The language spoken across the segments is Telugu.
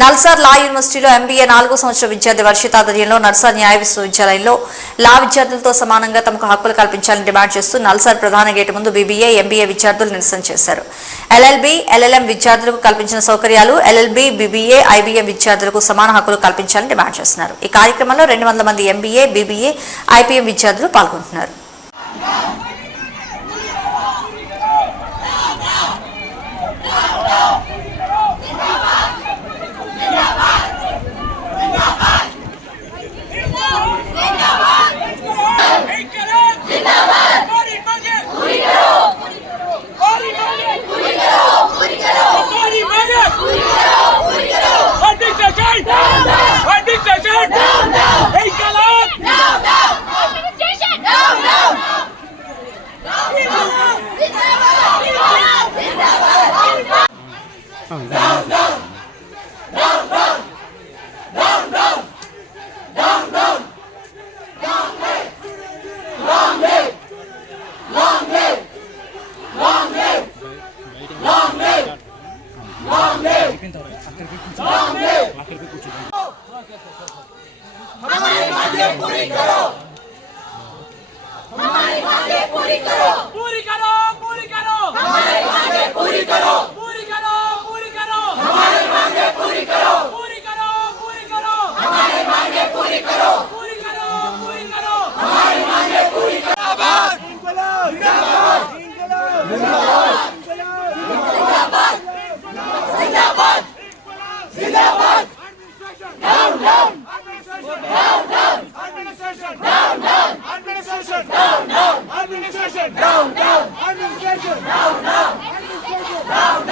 నల్సార్ లా యూనివర్సిటీలో ఎంబీఏ నాలుగో సంవత్సర విద్యార్థి వర్షిత ఆధ్వర్యంలో నల్సార్ న్యాయ విశ్వవిద్యాలయంలో లా విద్యార్థులతో సమానంగా తమకు హక్కులు కల్పించాలని డిమాండ్ చేస్తూ నల్సార్ ప్రధాన గేటు ముందు బీబీఏ ఎంబీఏ విద్యార్థులు నిరసన చేశారు ఎల్ఎల్బి ఎల్ఎల్ఎం విద్యార్థులకు కల్పించిన సౌకర్యాలు ఎల్ఎల్బి బీబీఏ ఐబీఎం విద్యార్థులకు సమాన హక్కులు కల్పించాలని డిమాండ్ చేస్తున్నారు ఈ కార్యక్రమంలో రెండు వందల మంది ఎంబీఏ బీబీఏ ఐపీఎం విద్యార్థులు పాల్గొంటున్నారు पूरी करो पूरी करो हमारे मांगे पूरी करो पूरी करो पूरी करो हमारे मांगे पूरी करो पूरी करो पूरी करो हमारे मांगे पूरी करो पूरी करो पूरी Administration! no, down! Administration! No, no, Administration! No, no, Administration!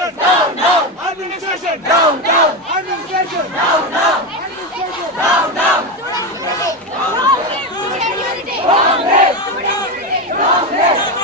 administration no, down. Administration down, down. Administration no, down. Administration down, down. No, no, Wrong here. Student unity. No, no, Student unity. Wrong here.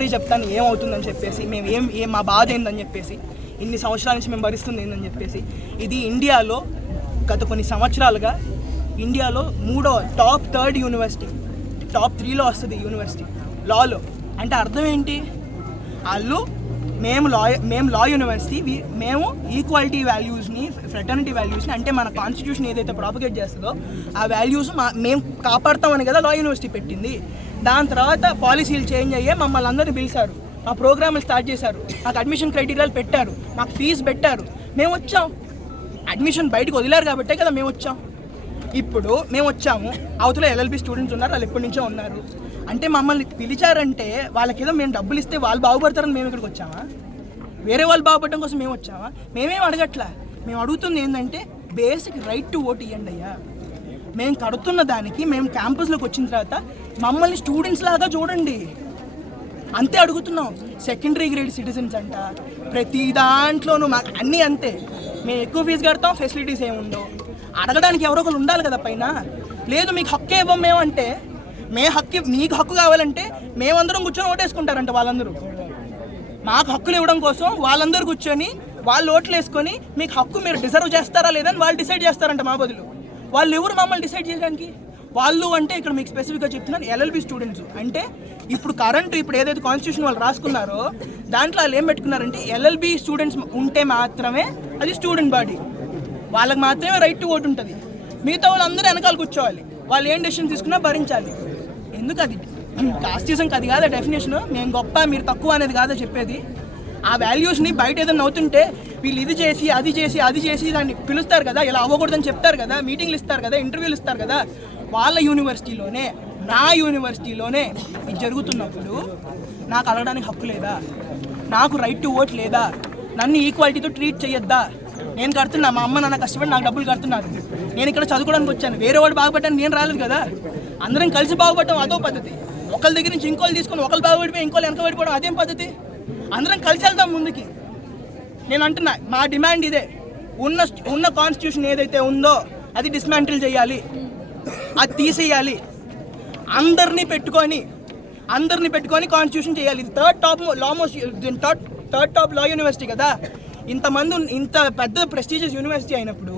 Story చెప్తాను ఏమవుతుందని చెప్పేసి మేము ఏం ఏ మా బాధ ఏందని చెప్పేసి ఇన్ని సంవత్సరాల నుంచి మేము భరిస్తుంది ఏందని చెప్పేసి ఇది ఇండియాలో గత కొన్ని సంవత్సరాలుగా ఇండియాలో మూడో టాప్ థర్డ్ యూనివర్సిటీ టాప్ త్రీలో వస్తుంది యూనివర్సిటీ లాలో అంటే అర్థం ఏంటి వాళ్ళు మేము లాయ మేము లా యూనివర్సిటీ మేము ఈక్వాలిటీ వాల్యూస్ని ఫ్రెటర్నిటీ వాల్యూస్ని అంటే మన కాన్స్టిట్యూషన్ ఏదైతే ప్రాపగేట్ చేస్తుందో ఆ వాల్యూస్ మా మేము కాపాడతామని కదా లా యూనివర్సిటీ పెట్టింది దాని తర్వాత పాలసీలు చేంజ్ అయ్యే మమ్మల్ని అందరినీ పిలిచారు మా ప్రోగ్రాములు స్టార్ట్ చేశారు మాకు అడ్మిషన్ క్రైటీరియాలు పెట్టారు మాకు ఫీజు పెట్టారు మేము వచ్చాం అడ్మిషన్ బయటకు వదిలేరు కాబట్టే కదా మేము వచ్చాం ఇప్పుడు మేము వచ్చాము అవతల ఎల్ఎల్బి స్టూడెంట్స్ ఉన్నారు వాళ్ళు ఎప్పటి నుంచో ఉన్నారు అంటే మమ్మల్ని పిలిచారంటే వాళ్ళకేదో మేము డబ్బులు ఇస్తే వాళ్ళు బాగుపడతారని మేము ఇక్కడికి వచ్చామా వేరే వాళ్ళు బాగుపడడం కోసం మేము వచ్చామా మేమేం అడగట్లా మేము అడుగుతుంది ఏంటంటే బేసిక్ రైట్ టు ఓట్ ఇవ్వండి అయ్యా మేము కడుతున్న దానికి మేము క్యాంపస్లోకి వచ్చిన తర్వాత మమ్మల్ని స్టూడెంట్స్ లాగా చూడండి అంతే అడుగుతున్నాం సెకండరీ గ్రేడ్ సిటిజన్స్ అంట ప్రతి దాంట్లోనూ మాకు అన్నీ అంతే మేము ఎక్కువ ఫీజు కడతాం ఫెసిలిటీస్ ఏముండవు అడగడానికి ఎవరో ఒకరు ఉండాలి కదా పైన లేదు మీకు హక్కే ఇవ్వం మేమంటే మే హక్కు మీకు హక్కు కావాలంటే మేమందరం కూర్చొని ఓటేసుకుంటారంట వాళ్ళందరూ మాకు హక్కులు ఇవ్వడం కోసం వాళ్ళందరూ కూర్చొని వాళ్ళు ఓట్లు వేసుకొని మీకు హక్కు మీరు డిజర్వ్ చేస్తారా లేదని వాళ్ళు డిసైడ్ చేస్తారంట మా బదులు వాళ్ళు ఎవరు మమ్మల్ని డిసైడ్ చేయడానికి వాళ్ళు అంటే ఇక్కడ మీకు స్పెసిఫిక్గా చెప్తున్నాను ఎల్ఎల్బి స్టూడెంట్స్ అంటే ఇప్పుడు కరెంటు ఇప్పుడు ఏదైతే కాన్స్టిట్యూషన్ వాళ్ళు రాసుకున్నారో దాంట్లో వాళ్ళు ఏం పెట్టుకున్నారంటే ఎల్ఎల్బి స్టూడెంట్స్ ఉంటే మాత్రమే అది స్టూడెంట్ బాడీ వాళ్ళకి మాత్రమే రైట్ టు ఓటు ఉంటుంది మిగతా వాళ్ళందరూ వెనకాల కూర్చోవాలి వాళ్ళు ఏం డెసిషన్ తీసుకున్నా భరించాలి ఎందుకు అది కాస్టిజం అది కాదా డెఫినేషన్ నేను గొప్ప మీరు తక్కువ అనేది కాదా చెప్పేది ఆ వాల్యూస్ని బయట ఏదైనా అవుతుంటే వీళ్ళు ఇది చేసి అది చేసి అది చేసి దాన్ని పిలుస్తారు కదా ఇలా అవ్వకూడదని చెప్తారు కదా మీటింగ్లు ఇస్తారు కదా ఇంటర్వ్యూలు ఇస్తారు కదా వాళ్ళ యూనివర్సిటీలోనే నా యూనివర్సిటీలోనే ఇది జరుగుతున్నప్పుడు నాకు అడగడానికి హక్కు లేదా నాకు రైట్ టు ఓట్ లేదా నన్ను ఈక్వాలిటీతో ట్రీట్ చేయొద్దా నేను కడుతున్నా మా అమ్మ నాన్న కష్టపడి నాకు డబ్బులు కడుతున్నారు నేను ఇక్కడ చదువుకోవడానికి వచ్చాను వేరే వాడు బాగుపడ్డాను నేను రాలేదు కదా అందరం కలిసి బాగుపడటం అదో పద్ధతి ఒకళ్ళ దగ్గర నుంచి ఇంకోళ్ళు తీసుకొని ఒకళ్ళు బాగుపడిపోయి ఇంకోళ్ళు వెనక పడిపోవడం అదేం పద్ధతి అందరం కలిసి వెళ్దాం ముందుకి నేను అంటున్నా మా డిమాండ్ ఇదే ఉన్న ఉన్న కాన్స్టిట్యూషన్ ఏదైతే ఉందో అది డిస్మాంటిల్ చేయాలి అది తీసేయాలి అందరినీ పెట్టుకొని అందరినీ పెట్టుకొని కాన్స్టిట్యూషన్ చేయాలి ఇది third top law most third third top law university కదా ఇంతమంది ఇంత పెద్ద ప్రెస్టీజియస్ యూనివర్సిటీ అయినప్పుడు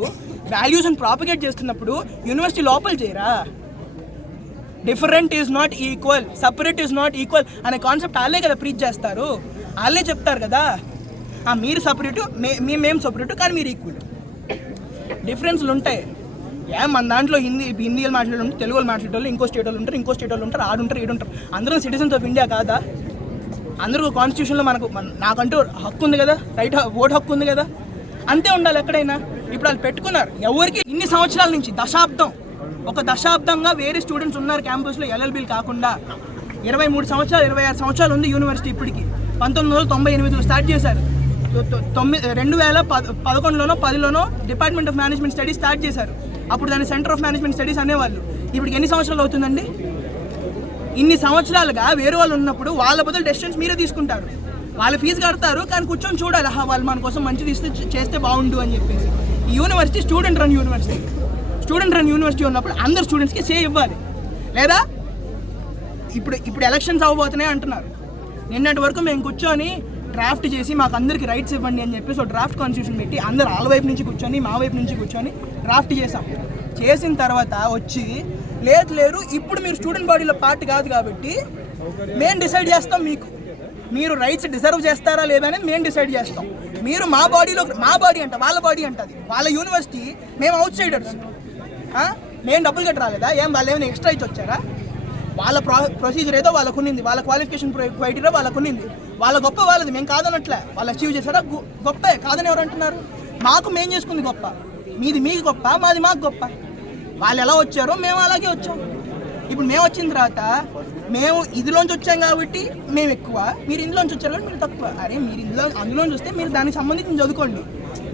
వాల్యూస్ని ప్రాపగేట్ చేస్తున్నప్పుడు యూనివర్సిటీ లోపల చేయరా different is not equal separate is not equal అనే కాన్సెప్ట్ వాళ్ళే కదా ప్రీచ్ చేస్తారు వాళ్ళే చెప్తారు కదా మీరు సపరేట్ మే మేము సపరేట్ కానీ మీరు ఈక్వల్ డిఫరెన్స్లు ఉంటాయి ఏ మన దాంట్లో హిందీ హిందీలు మాట్లాడే తెలుగులో మాట్లాడే వాళ్ళు ఇంకో స్టేట్ వాళ్ళు ఉంటారు ఇంకో స్టేట్ వాళ్ళు ఉంటారు ఆడుంటారు ఉంటారు అందరం సిటిజన్స్ ఆఫ్ ఇండియా కాదా అందరూ కాన్స్టిట్యూషన్లో మనకు నాకంటూ హక్కు ఉంది కదా రైట్ ఓటు హక్కు ఉంది కదా అంతే ఉండాలి ఎక్కడైనా ఇప్పుడు వాళ్ళు పెట్టుకున్నారు ఎవరికి ఇన్ని సంవత్సరాల నుంచి దశాబ్దం ఒక దశాబ్దంగా వేరే స్టూడెంట్స్ ఉన్నారు క్యాంపస్లో ఎల్ఎల్బీలు కాకుండా ఇరవై మూడు సంవత్సరాలు ఇరవై ఆరు సంవత్సరాలు ఉంది యూనివర్సిటీ ఇప్పటికి పంతొమ్మిది వందల తొంభై ఎనిమిదిలో స్టార్ట్ చేశారు తొమ్మిది రెండు వేల పద పదకొండులోనో పదిలోనో department of management studies start చేశారు అప్పుడు దాన్ని సెంటర్ ఆఫ్ మేనేజ్మెంట్ స్టడీస్ అనేవాళ్ళు ఇప్పుడు ఎన్ని సంవత్సరాలు అవుతుందండి ఇన్ని సంవత్సరాలుగా వేరే వాళ్ళు ఉన్నప్పుడు వాళ్ళ బదులు డెసిషన్స్ మీరే తీసుకుంటారు వాళ్ళు ఫీజు కడతారు కానీ కూర్చొని చూడాలి వాళ్ళు మన కోసం మంచిది ఇస్తే చేస్తే బాగుండు అని చెప్పేసి university student run university student run university ఉన్నప్పుడు అందరు స్టూడెంట్స్కి సే ఇవ్వాలి లేదా ఇప్పుడు ఇప్పుడు ఎలక్షన్స్ అవ్వబోతున్నాయి అంటున్నారు నిన్నటి వరకు మేము కూర్చొని డ్రాఫ్ట్ చేసి మాకు అందరికీ రైట్స్ ఇవ్వండి అని చెప్పేసి ఒక డ్రాఫ్ట్ కాన్స్టిట్యూషన్ పెట్టి అందరు వాళ్ళ వైపు నుంచి కూర్చొని మా వైపు నుంచి కూర్చొని డ్రాఫ్ట్ చేసాం చేసిన తర్వాత వచ్చి లేదు లేరు ఇప్పుడు మీరు స్టూడెంట్ బాడీలో పార్ట్ కాదు కాబట్టి మేము డిసైడ్ చేస్తాం మీకు మీరు రైట్స్ డిజర్వ్ చేస్తారా లేదా అనేది మేము డిసైడ్ చేస్తాం మీరు మా బాడీలో మా బాడీ అంట వాళ్ళ బాడీ అంటది వాళ్ళ యూనివర్సిటీ మేము అవుట్ సైడర్స్ మేము డబ్బులు కట్టి రాలేదా ఏం వాళ్ళు ఏమైనా ఎక్స్ట్రా ఇచ్చి వచ్చారా వాళ్ళ ప్రో ప్రొసీజర్ ఏదో వాళ్ళకు ఉన్నింది వాళ్ళ క్వాలిఫికేషన్ క్రైటీరియా వాళ్ళకు ఉన్నింది వాళ్ళ గొప్ప వాళ్ళది మేము కాదనట్లే వాళ్ళు అచీవ్ చేశారా గొప్పే కాదని ఎవరు అంటున్నారు మాకు మేం చేసుకుంది గొప్ప మీది మీకు గొప్ప మాది మాకు గొప్ప వాళ్ళు ఎలా వచ్చారో మేము అలాగే వచ్చాం ఇప్పుడు మేము వచ్చిన తర్వాత మేము ఇదిలోంచి వచ్చాం కాబట్టి మేము ఎక్కువ మీరు ఇందులోంచి వచ్చారు కాబట్టి మీరు తక్కువ అరే మీరు ఇందులో అందులోంచి వస్తే మీరు దానికి సంబంధించి చదువుకోండి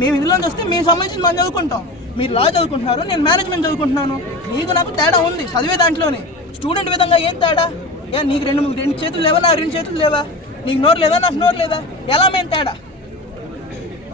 మేము ఇందులోంచి వస్తే మేము సంబంధించి మనం చదువుకుంటాం మీరు లా చదువుకుంటున్నారు నేను మేనేజ్మెంట్ చదువుకుంటున్నాను నీకు నాకు తేడా ఉంది చదివే దాంట్లోనే స్టూడెంట్ విధంగా ఏం తేడా ఏ నీకు రెండు రెండు చేతులు లేవా నా రెండు చేతులు లేవా నీకు నోరు లేదా నాకు నోరు లేదా ఎలా మేము తేడా